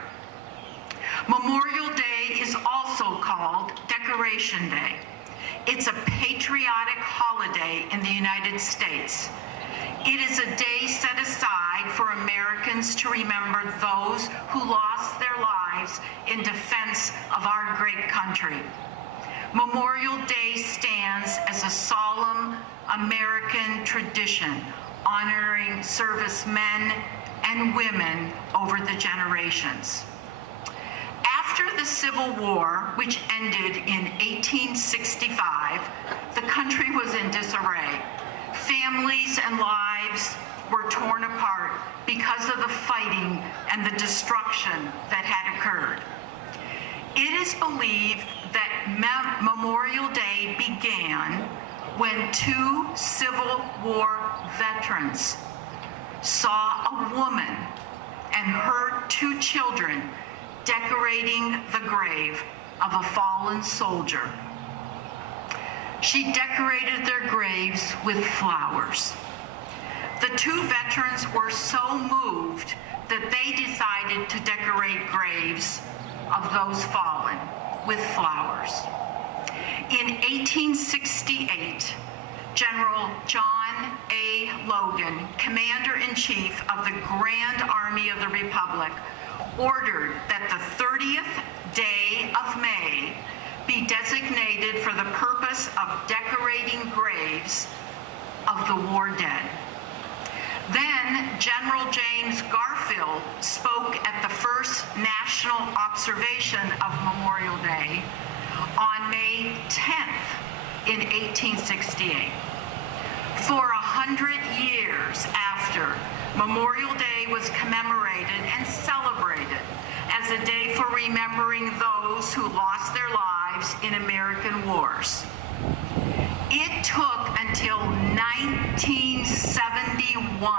Memorial Day is also called Decoration Day. It's a patriotic holiday in the United States. It is a day set aside for Americans to remember those who lost their lives in defense of our great country. Memorial Day stands as a solemn American tradition honoring servicemen and women over the generations. After the Civil War, which ended in 1865, the country was in disarray. Families and lives were torn apart because of the fighting and the destruction that had occurred. It is believed that Memorial Day began when two Civil War veterans saw a woman and her two children decorating the grave of a fallen soldier. She decorated their graves with flowers. The two veterans were so moved that they decided to decorate graves of those fallen with flowers. In 1868, General John A. Logan, Commander-in-Chief of the Grand Army of the Republic, ordered that the 30th day of May be designated for the purpose of decorating graves of the war dead. Then General James Garfield spoke at the first national observation of Memorial Day on May 10th in 1868. For 100 years after, Memorial Day was commemorated and celebrated as a day for remembering those who lost their lives in American wars. It took until 1971.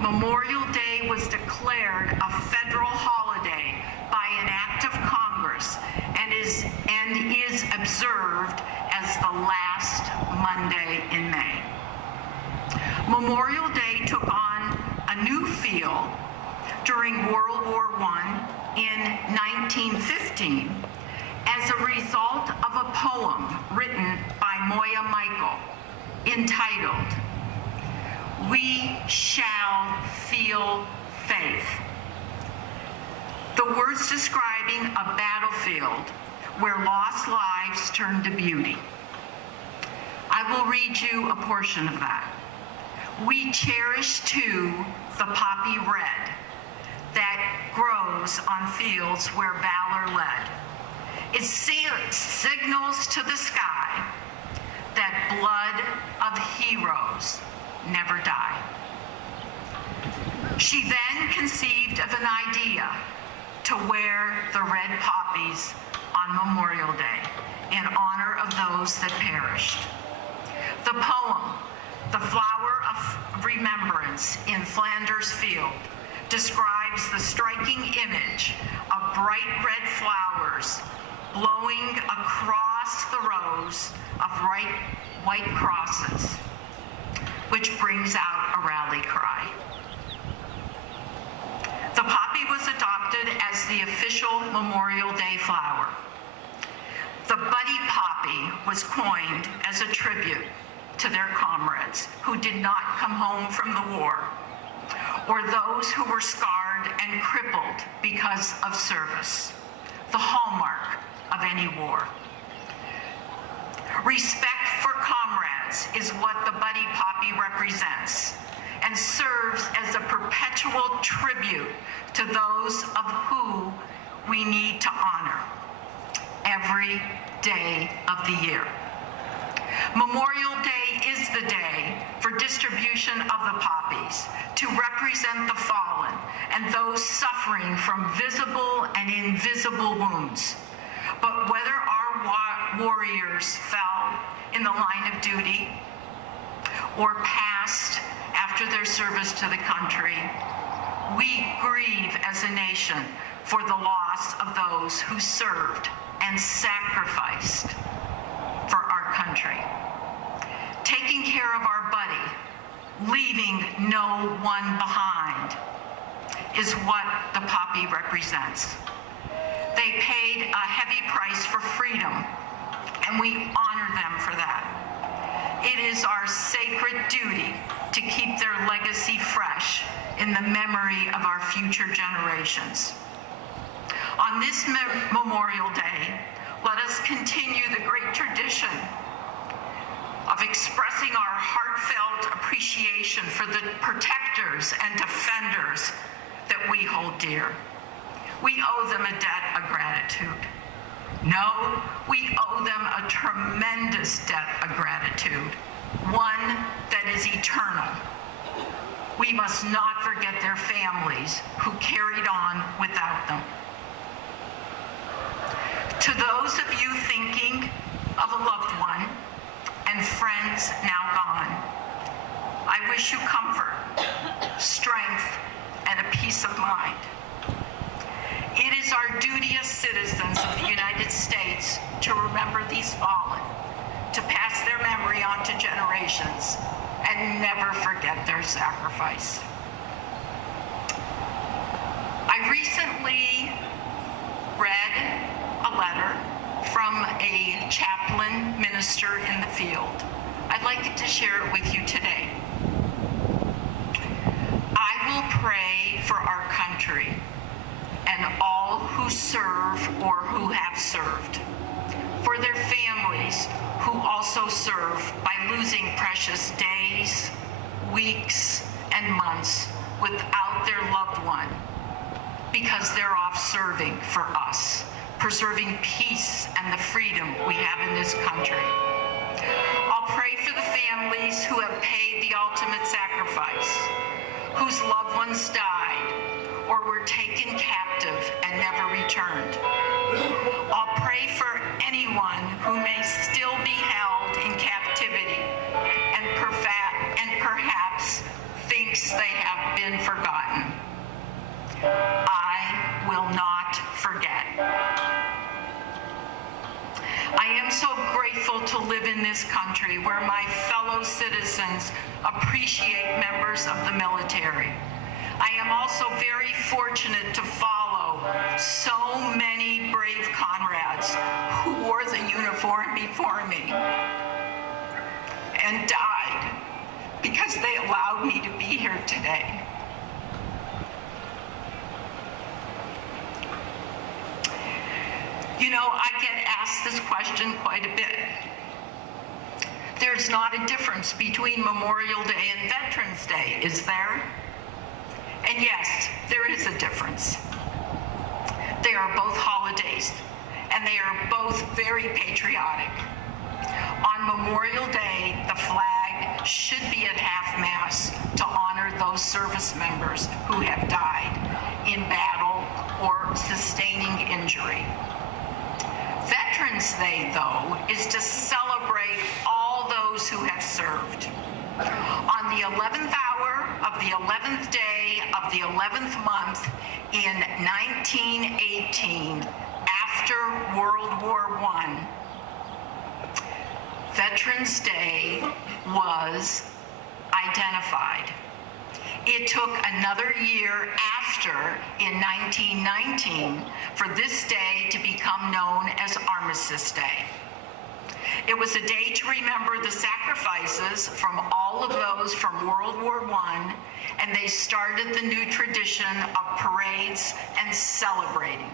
Memorial Day was declared a federal holiday by an act of Congress and is observed as the last Monday in May. Memorial Day took on a new feel during World War I in 1915 as a result of a poem written by Moya Michael entitled, "We Shall Feel Faith." The words describing a battlefield where lost lives turn to beauty. I will read you a portion of that. "We cherish too the poppy red that grows on fields where valor led. It signals to the sky that blood of heroes never die." She then conceived of an idea to wear the red poppies on Memorial Day in honor of those that perished. The poem, "The Flower of Remembrance in Flanders Field," describes the striking image of bright red flowers blowing across across the rows of white crosses, which brings out a rally cry. The poppy was adopted as the official Memorial Day flower. The buddy poppy was coined as a tribute to their comrades who did not come home from the war, or those who were scarred and crippled because of service, the hallmark of any war. Respect for comrades is what the buddy poppy represents and serves as a perpetual tribute to those of who we need to honor every day of the year. Memorial Day is the day for distribution of the poppies to represent the fallen and those suffering from visible and invisible wounds. But whether our warriors fell in the line of duty or passed after their service to the country, we grieve as a nation for the loss of those who served and sacrificed for our country. Taking care of our buddy, leaving no one behind, is what the poppy represents. They paid a heavy price for freedom, and we honor them for that. It is our sacred duty to keep their legacy fresh in the memory of our future generations. On this Memorial Day, let us continue the great tradition of expressing our heartfelt appreciation for the protectors and defenders that we hold dear. We owe them a debt of gratitude. No, we owe them a tremendous debt of gratitude, one that is eternal. We must not forget their families who carried on without them. To those of you thinking of a loved one and friends now gone, I wish you comfort, strength, and a peace of mind. It is our duty as citizens of the United States to remember these fallen, to pass their memory on to generations, and never forget their sacrifice. I recently read a letter from a chaplain minister in the field. I'd like to share it with you today. I will pray for our country and all who serve or who have served, for their families who also serve by losing precious days, weeks, and months without their loved one because they're off serving for us, preserving peace and the freedom we have in this country. I'll pray for the families who have paid the ultimate sacrifice, whose loved ones died or were taken captive and never returned. I'll pray for anyone who may still be held in captivity and perhaps thinks they have been forgotten. I will not forget. I am so grateful to live in this country where my fellow citizens appreciate members of the military. I am also very fortunate to follow so many brave comrades who wore the uniform before me and died because they allowed me to be here today. You know, I get asked this question quite a bit. There's not a difference between Memorial Day and Veterans Day, is there? And yes, there is a difference. They are both holidays, and they are both very patriotic. On Memorial Day, the flag should be at half-mast to honor those service members who have died in battle or sustaining injury. Veterans Day, though, is to celebrate all those who have served. On the 11th hour of the 11th day of the 11th month in 1918, after World War I, Veterans Day was identified. It took another year after, in 1919, for this day to become known as Armistice Day. It was a day to remember the sacrifices from all of those from World War I, and they started the new tradition of parades and celebrating.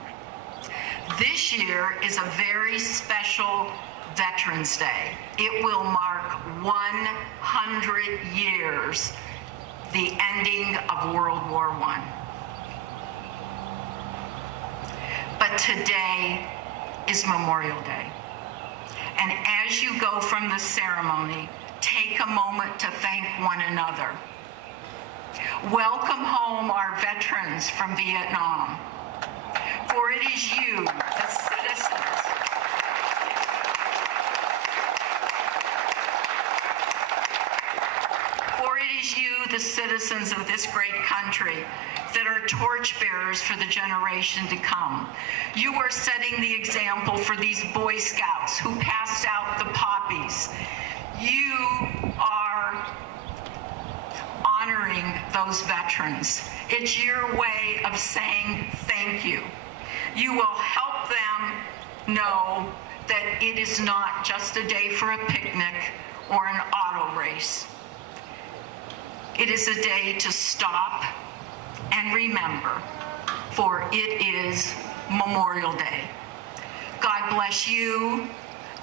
This year is a very special Veterans Day. It will mark 100 years the ending of World War I. But today is Memorial Day. And as you go from the ceremony, take a moment to thank one another. Welcome home our veterans from Vietnam. For it is you, the citizens, the citizens of this great country that are torchbearers for the generation to come. You are setting the example for these Boy Scouts who passed out the poppies. You are honoring those veterans. It's your way of saying thank you. You will help them know that it is not just a day for a picnic or an auto race. It is a day to stop and remember, for it is Memorial Day. God bless you.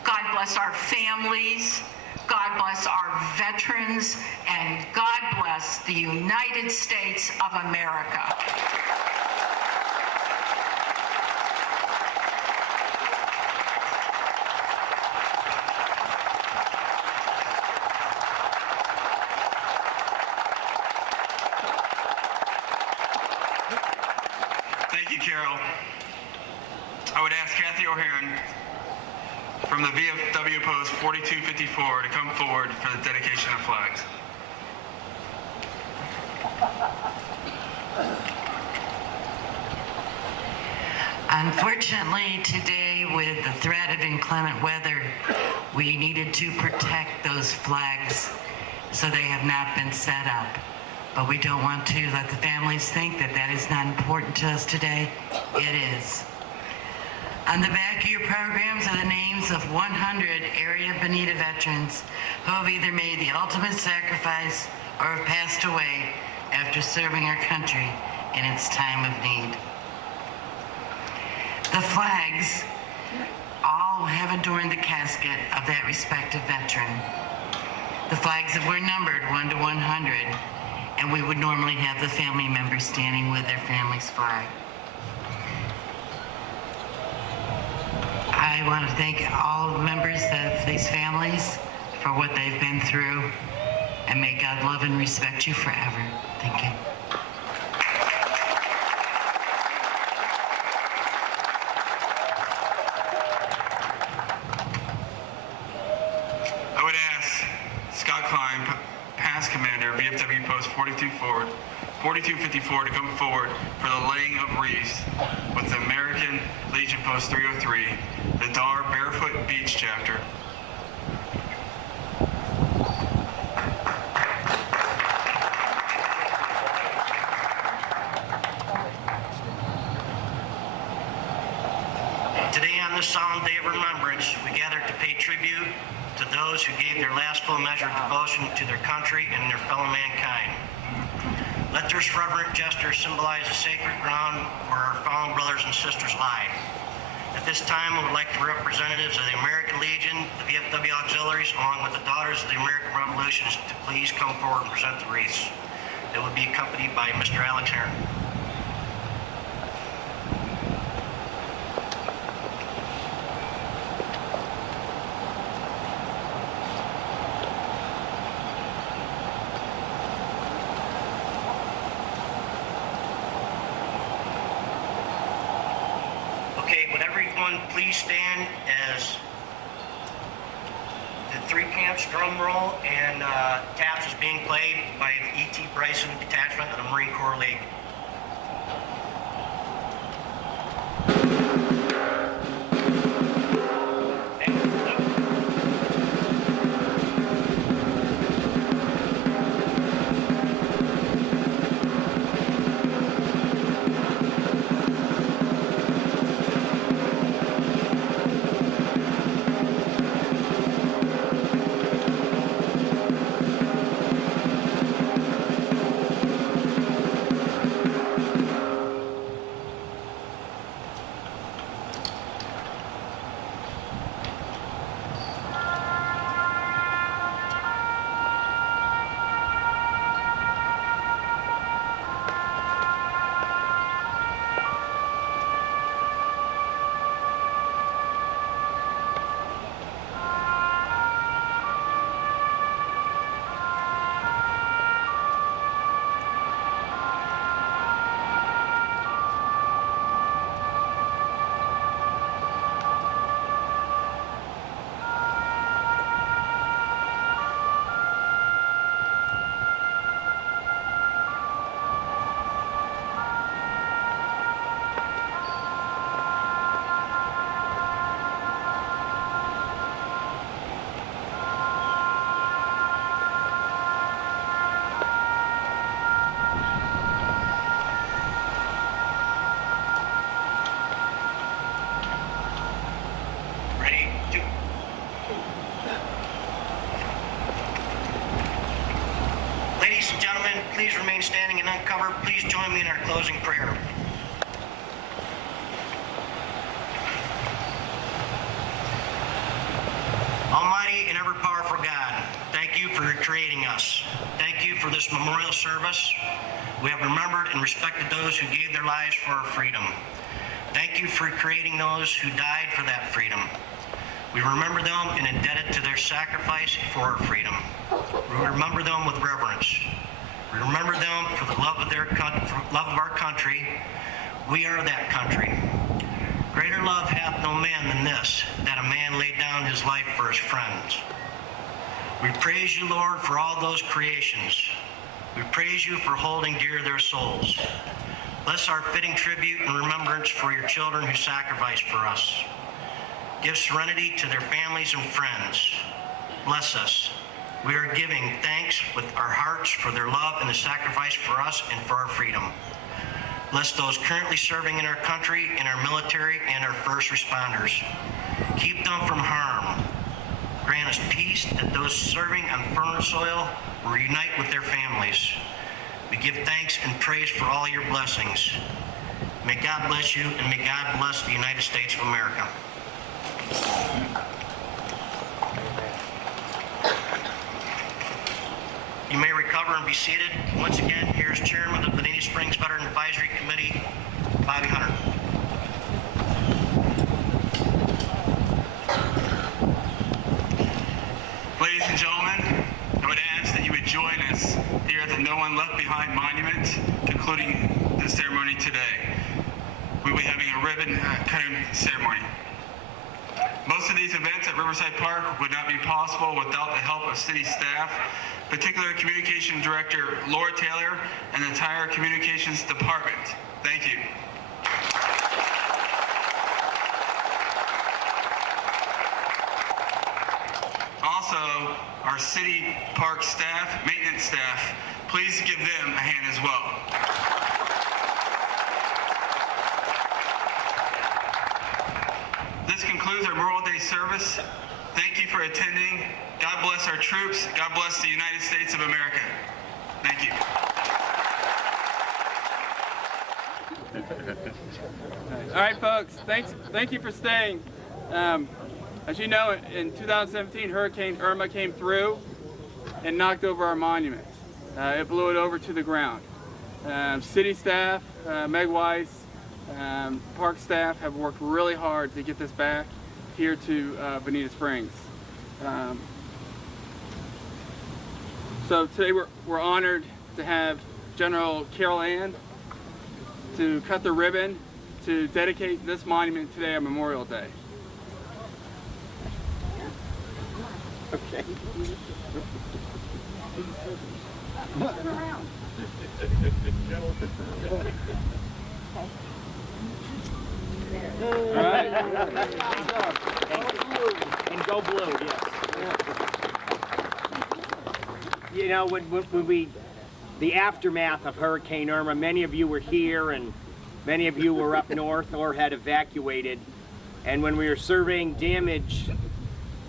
God bless our families. God bless our veterans. And God bless the United States of America. Thank you, Carol. I would ask Kathy O'Haron from the VFW Post 4254 to come forward for the dedication of flags. Unfortunately, today, with the threat of inclement weather, we needed to protect those flags, so they have not been set up. But we don't want to let the families think that that is not important to us today. It is. On the back of your programs are the names of 100 area Bonita veterans who have either made the ultimate sacrifice or have passed away after serving our country in its time of need. The flags all have adorned the casket of that respective veteran. The flags were numbered 1 to 100, and we would normally have the family members standing with their family's flag. I want to thank all members of these families for what they've been through, and may God love and respect you forever. Thank you. I would ask Scott Klein, past commander, VFW Post 4254, to come forward for the laying of wreaths with the American Legion Post 303, the Dar Barefoot Beach chapter. Today, on this solemn day of remembrance, we gather to pay tribute to those who gave their last full measure of devotion to their country and their fellow mankind. Let this reverent gesture symbolize the sacred ground where our fallen brothers and sisters lie. At this time, I would like the representatives of the American Legion, the VFW Auxiliaries, along with the Daughters of the American Revolution, to please come forward and present the wreaths. They will be accompanied by Mr. Alex Heron. Okay, would everyone please stand as the three camps drum roll and taps is being played by the E.T. Bryson Detachment of the Marine Corps League. Okay. Ladies and gentlemen, please remain standing and uncovered. Please join me in our closing prayer. Almighty and ever-powerful God, thank you for creating us. Thank you for this memorial service. We have remembered and respected those who gave their lives for our freedom. Thank you for creating those who died for that freedom. We remember them and indebted to their sacrifice for our freedom. We remember them with reverence. We remember them for the love of love of our country. We are that country. Greater love hath no man than this, that a man laid down his life for his friends. We praise you, Lord, for all those creations. We praise you for holding dear their souls. Bless our fitting tribute and remembrance for your children who sacrificed for us. Give serenity to their families and friends. Bless us. We are giving thanks with our hearts for their love and the sacrifice for us and for our freedom. Bless those currently serving in our country, in our military, and our first responders. Keep them from harm. Grant us peace that those serving on firm soil will reunite with their families. We give thanks and praise for all your blessings. May God bless you, and may God bless the United States of America. You may recover and be seated. Once again, here's Chairman of the Bonita Springs Veteran Advisory Committee, Bobby Hunter. Ladies and gentlemen, I would ask that you would join us here at the No One Left Behind Monument, concluding the ceremony today. We'll be having a ribbon cutting ceremony. Most of these events at Riverside Park would not be possible without the help of city staff, particularly Communication Director Laura Taylor and the entire Communications Department. Thank you. Also, our city park staff, maintenance staff, please give them a hand as well. This concludes our Memorial Day service. Thank you for attending. God bless our troops. God bless the United States of America. Thank you. All right, folks. Thank you for staying. As you know, in 2017, Hurricane Irma came through and knocked over our monument. It blew it over to the ground. City staff, Meg Weiss, park staff have worked really hard to get this back here to Bonita Springs. So today we're honored to have General Carol Ann to cut the ribbon to dedicate this monument today on Memorial Day. Okay. Turn around. All right. And go blue, yes. You know, when the aftermath of Hurricane Irma, many of you were here and many of you were up north or had evacuated. And when we were surveying damage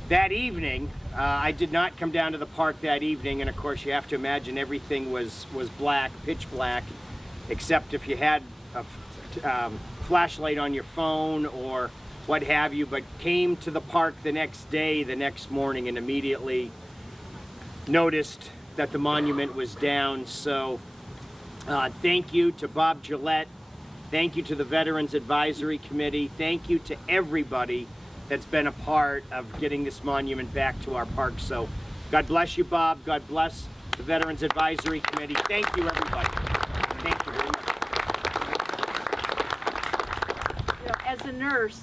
that evening, I did not come down to the park that evening, and of course you have to imagine everything was black, pitch black, except if you had a flashlight on your phone or what have you, but came to the park the next day, the next morning, and immediately noticed that the monument was down. So thank you to Bob Gillette, thank you to the Veterans Advisory Committee, thank you to everybody that's been a part of getting this monument back to our park. So God bless you, Bob. God bless the Veterans Advisory Committee. Thank you, everybody. Thank you very much. You know, as a nurse,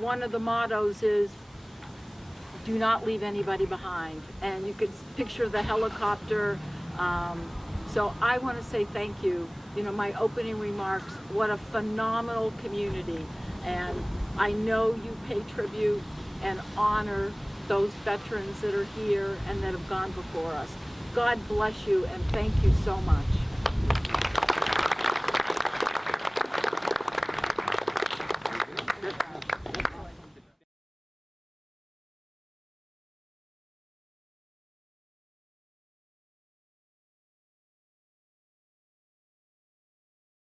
one of the mottos is do not leave anybody behind. And you could picture the helicopter. So I want to say thank you. You know, my opening remarks, what a phenomenal community. And I know you pay tribute and honor those veterans that are here and that have gone before us. God bless you and thank you so much.